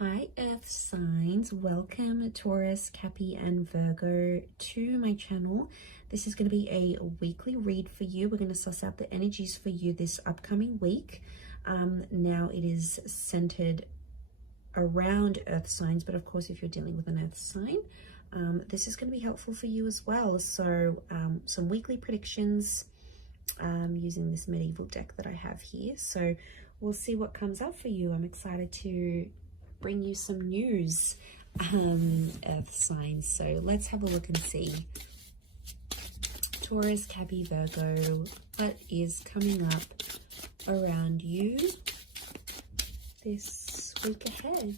Hi Earth signs, welcome Taurus, Cappy and Virgo to my channel. This is going to be a weekly read for you. We're going to suss out the energies for you this upcoming week. Now it is centered around Earth signs, but of course if you're dealing with an Earth sign, this is going to be helpful for you as well. So some weekly predictions using this medieval deck that I have here. So we'll see what comes up for you. I'm excited to bring you some news, Earth signs. So let's have a look and see. Taurus, Cappy, Virgo, what is coming up around you this week ahead?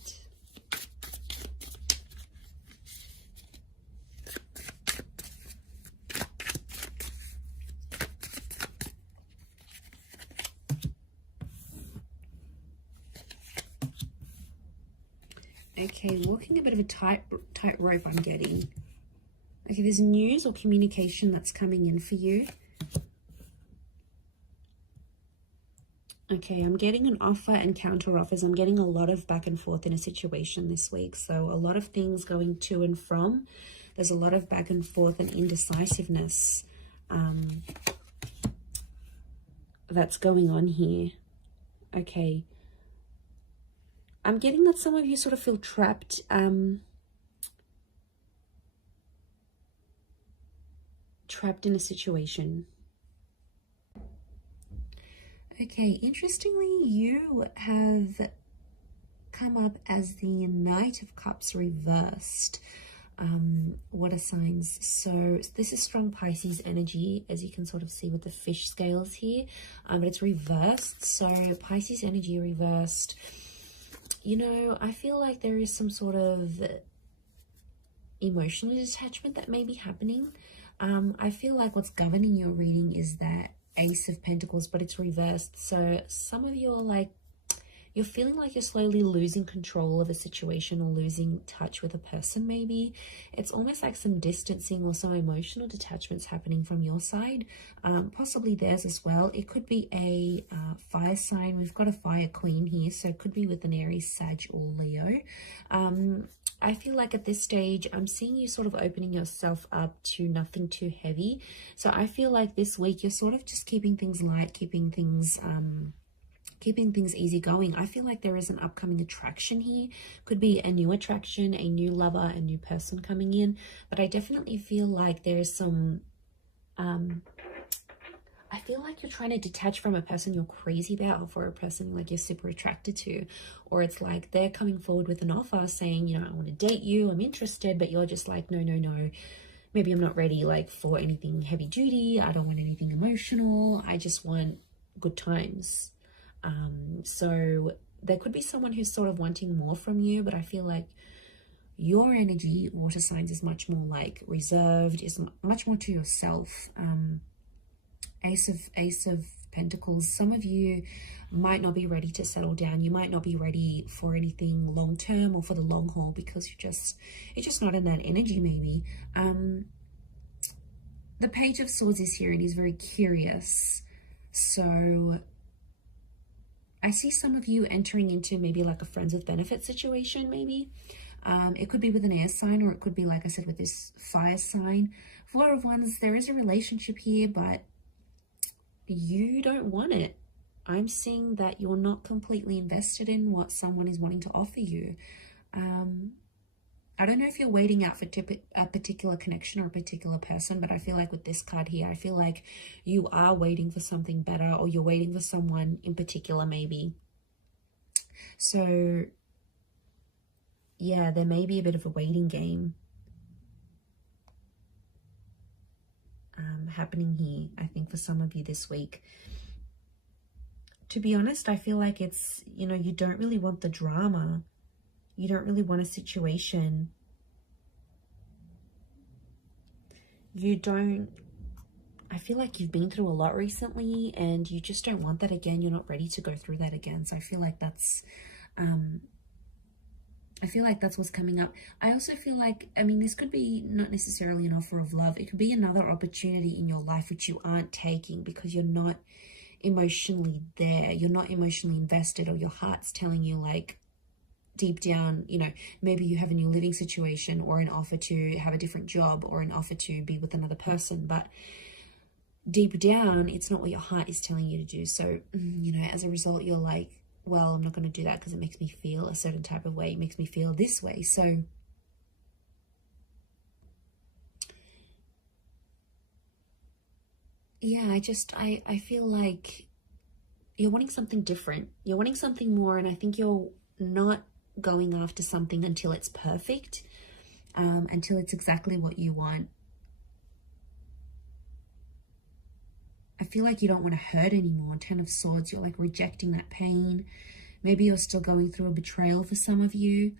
Okay, walking a bit of a tight rope I'm getting. Okay, there's news or communication that's coming in for you. Okay, I'm getting an offer and counter offers. I'm getting a lot of back and forth in a situation this week. So a lot of things going to and from. There's a lot of back and forth and indecisiveness that's going on here. Okay. I'm getting that some of you sort of feel trapped. Trapped in a situation. Okay, interestingly, you have come up as the Knight of Cups reversed. Water signs. So this is strong Pisces energy, as you can sort of see with the fish scales here, but it's reversed. So Pisces energy reversed. You know, I feel like there is some sort of emotional detachment that may be happening. I feel like what's governing your reading is that Ace of Pentacles, but it's reversed. So some of you are like, you're feeling like you're slowly losing control of a situation or losing touch with a person maybe. It's almost like some distancing or some emotional detachments happening from your side, possibly theirs as well. It could be a fire sign. We've got a fire queen here, so it could be with an Aries, Sag or Leo. I feel like at this stage, I'm seeing you sort of opening yourself up to nothing too heavy. So I feel like this week you're sort of just keeping things light, keeping things easy going. I feel like there is an upcoming attraction here. Could be a new attraction, a new lover, a new person coming in. But I definitely feel like there is some, I feel like you're trying to detach from a person you're crazy about, or for a person like you're super attracted to. Or it's like they're coming forward with an offer saying, you know, I want to date you, I'm interested, but you're just like, no, no, no. Maybe I'm not ready like for anything heavy duty. I don't want anything emotional. I just want good times. So there could be someone who's sort of wanting more from you, but I feel like your energy, water signs, is much more like reserved, is much more to yourself. Ace of Pentacles, some of you might not be ready to settle down. You might not be ready for anything long term or for the long haul because you're just not in that energy maybe. The Page of Swords is here and he's very curious. So I see some of you entering into maybe like a friends with benefits situation maybe. It could be with an air sign, or it could be, like I said, with this fire sign. Four of Wands, there is a relationship here, but you don't want it. I'm seeing that you're not completely invested in what someone is wanting to offer you. I don't know if you're waiting out for a particular connection or a particular person, but I feel like with this card here, I feel like you are waiting for something better, or you're waiting for someone in particular maybe. So yeah, there may be a bit of a waiting game happening here, I think, for some of you this week. To be honest, I feel like it's, you know, you don't really want the drama. You don't really want a situation. You don't, I feel like you've been through a lot recently and you just don't want that again. You're not ready to go through that again. So I feel like that's what's coming up. I also feel like, I mean, this could be not necessarily an offer of love. It could be another opportunity in your life which you aren't taking because you're not emotionally there. You're not emotionally invested, or your heart's telling you like, deep down, you know, maybe you have a new living situation or an offer to have a different job or an offer to be with another person, but deep down, it's not what your heart is telling you to do. So, you know, as a result, you're like, well, I'm not going to do that because it makes me feel a certain type of way. It makes me feel this way. So yeah, I feel like you're wanting something different. You're wanting something more, and I think you're not going after something until it's perfect, until it's exactly what you want. I feel like you don't want to hurt anymore. Ten of Swords, you're like rejecting that pain. Maybe you're still going through a betrayal for some of you.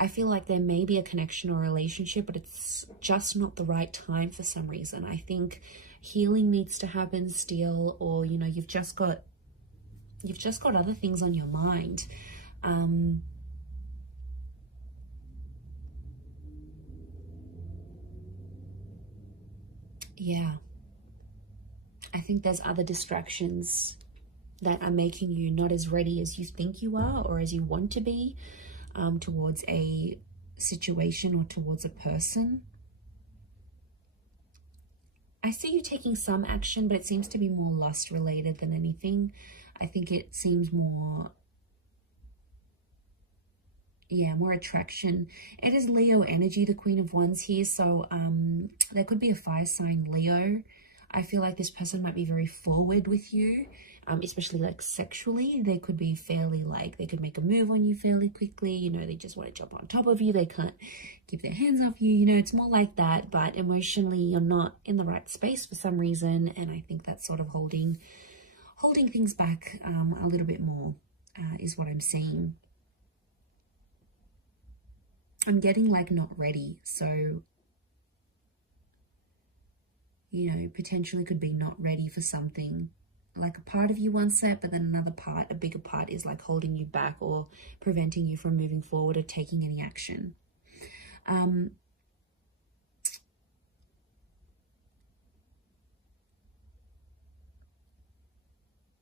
I feel like there may be a connection or a relationship, but it's just not the right time for some reason. I think healing needs to happen still, or, you know, you've just got other things on your mind. Yeah. I think there's other distractions that are making you not as ready as you think you are or as you want to be towards a situation or towards a person. I see you taking some action, but it seems to be more lust related than anything. I think it seems more, yeah, more attraction. It is Leo energy, the Queen of Wands here. So there could be a fire sign Leo. I feel like this person might be very forward with you, especially like sexually. They could be fairly like, they could make a move on you fairly quickly. You know, they just want to jump on top of you. They can't keep their hands off you. You know, it's more like that, but emotionally you're not in the right space for some reason. And I think that's sort of holding things back a little bit more is what I'm seeing. I'm getting like not ready. So, you know, potentially could be not ready for something. Like a part of you wants it, but then another part, a bigger part, is like holding you back or preventing you from moving forward or taking any action.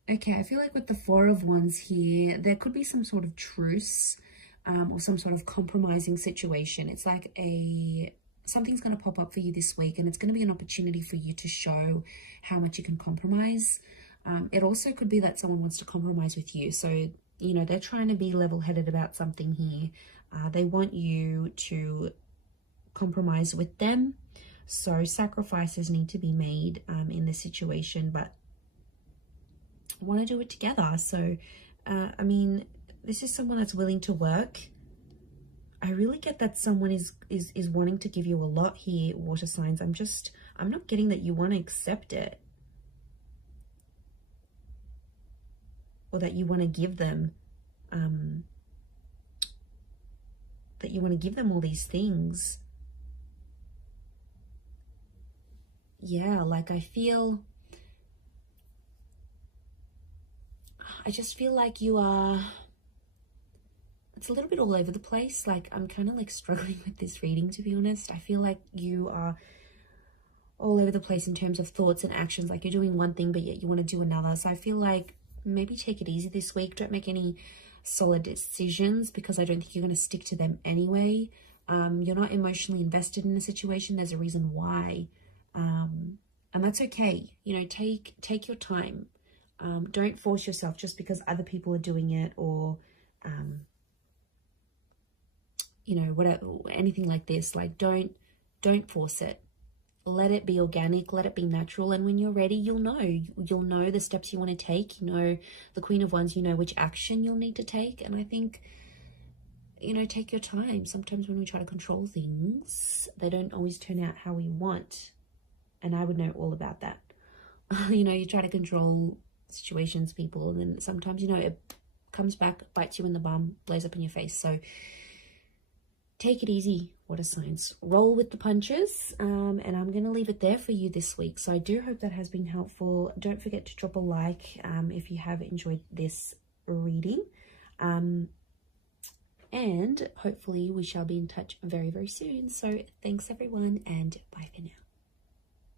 Okay, I feel like with the Four of Wands here, there could be some sort of truce or some sort of compromising situation. It's like something's going to pop up for you this week, and it's going to be an opportunity for you to show how much you can compromise. It also could be that someone wants to compromise with you. So, you know, they're trying to be level-headed about something here. They want you to compromise with them. So sacrifices need to be made in this situation, but want to do it together. So, I mean, this is someone that's willing to work. I really get that someone is wanting to give you a lot here, water signs. I'm not getting that you want to accept it. Or that you want to give them, all these things. Yeah, like I just feel like you are, it's a little bit all over the place. Like I'm kind of like struggling with this reading, to be honest. I feel like you are all over the place in terms of thoughts and actions. Like you're doing one thing, but yet you want to do another. So I feel like maybe take it easy this week. Don't make any solid decisions because I don't think you're going to stick to them anyway. You're not emotionally invested in a situation. There's a reason why. And that's okay. You know, take your time. Don't force yourself just because other people are doing it or, you know, whatever, anything like this. Like don't force it. Let it be organic, let it be natural, and when you're ready, you'll know the steps you want to take. You know, the Queen of Wands, you know which action you'll need to take. And I think, you know, take your time. Sometimes when we try to control things, they don't always turn out how we want. And I would know all about that. You know, you try to control situations, people, and then sometimes, you know, it comes back, bites you in the bum, blows up in your face. So take it easy, water signs. Roll with the punches, and I'm going to leave it there for you this week. So I do hope that has been helpful. Don't forget to drop a like if you have enjoyed this reading. And hopefully we shall be in touch very, very soon. So thanks everyone, and bye for now.